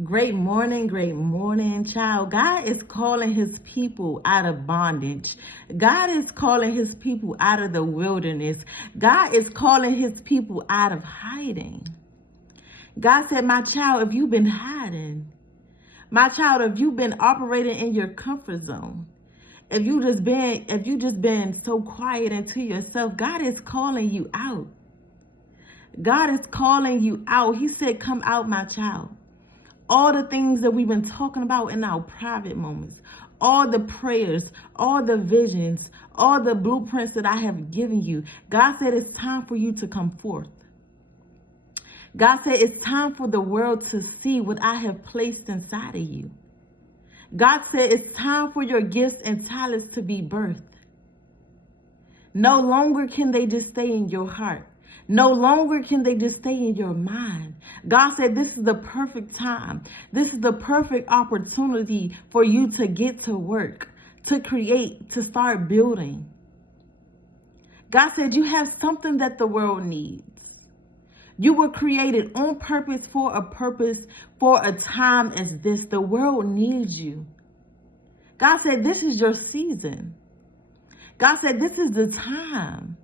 Great morning, child. God is calling his people out of bondage. God is calling his people out of the wilderness. God is calling his people out of hiding. God said, my child, if you've been hiding, my child, if you've been operating in your comfort zone, if you just been so quiet into yourself, God is calling you out. God is calling you out. He said, come out, my child. All the things that we've been talking about in our private moments, all the prayers, all the visions, all the blueprints that I have given you. God said it's time for you to come forth. God said it's time for the world to see what I have placed inside of you. God said it's time for your gifts and talents to be birthed. No longer can they just stay in your heart. No longer can they just stay in your mind. God said this is the perfect time. This is the perfect opportunity for you to get to work, to create, to start building. God said you have something that the world needs. You were created on purpose, for a time as this. The world needs you. God said this is your season. God said this is the time.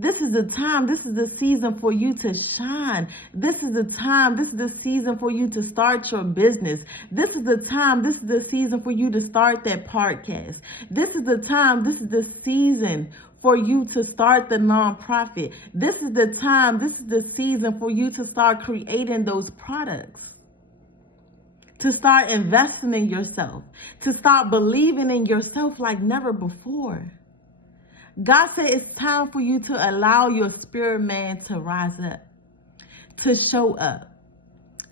This is the time. This is the season for you to shine. This is the time. This is the season for you to start your business. This is the time. This is the season for you to start that podcast. This is the time. This is the season for you to start the nonprofit. This is the time. This is the season for you to start creating those products. To start investing in yourself. To start believing in yourself like never before. God said it's time for you to allow your spirit man to rise up, to show up,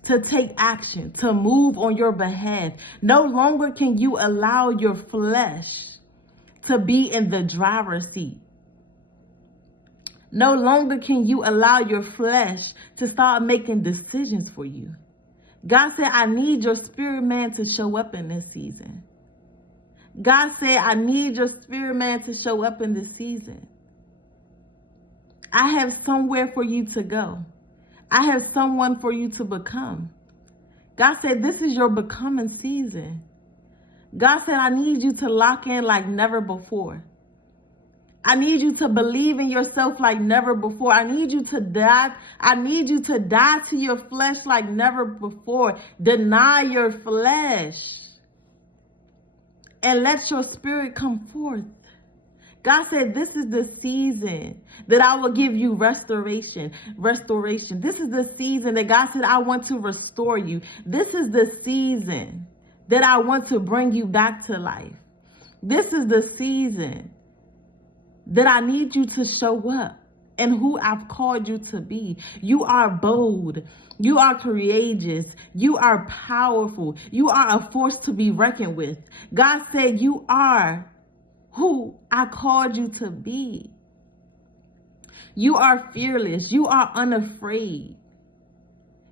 to take action, to move on your behalf. No longer can you allow your flesh to be in the driver's seat. No longer can you allow your flesh to start making decisions for you. God said, I need your spirit man to show up in this season. God said, I need your spirit man to show up in this season. I have somewhere for you to go. I have someone for you to become. God said, this is your becoming season. God said, I need you to lock in like never before. I need you to believe in yourself like never before. I need you to die. I need you to die to your flesh like never before. Deny your flesh. And let your spirit come forth. God said, this is the season that I will give you restoration. This is the season that God said, I want to restore you. This is the season that I want to bring you back to life. This is the season that I need you to show up and who I've called you to be. You are bold. You are courageous. You are powerful. You are a force to be reckoned with. God said you are who I called you to be. You are fearless. You are unafraid.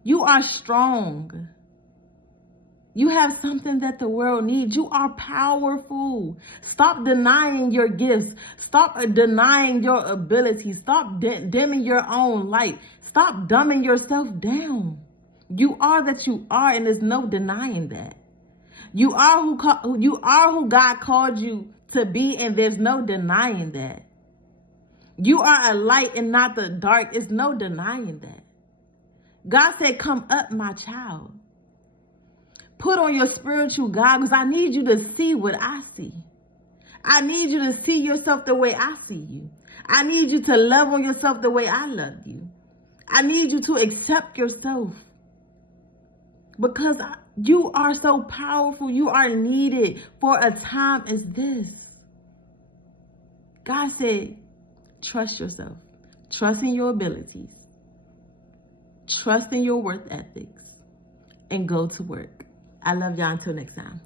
You are strong. You have something that the world needs. You are powerful. Stop denying your gifts. Stop denying your abilities. Stop dimming your own light. Stop dumbing yourself down. You are that you are, and there's no denying that. You are who God called you to be, and there's no denying that. You are a light and not the dark. There's no denying that. God said, come up, my child. Put on your spiritual goggles. I need you to see what I see. I need you to see yourself the way I see you. I need you to love on yourself the way I love you. I need you to accept yourself. Because you are so powerful. You are needed for a time as this. God said, trust yourself. Trust in your abilities. Trust in your worth ethics. And go to work. I love y'all. Until next time.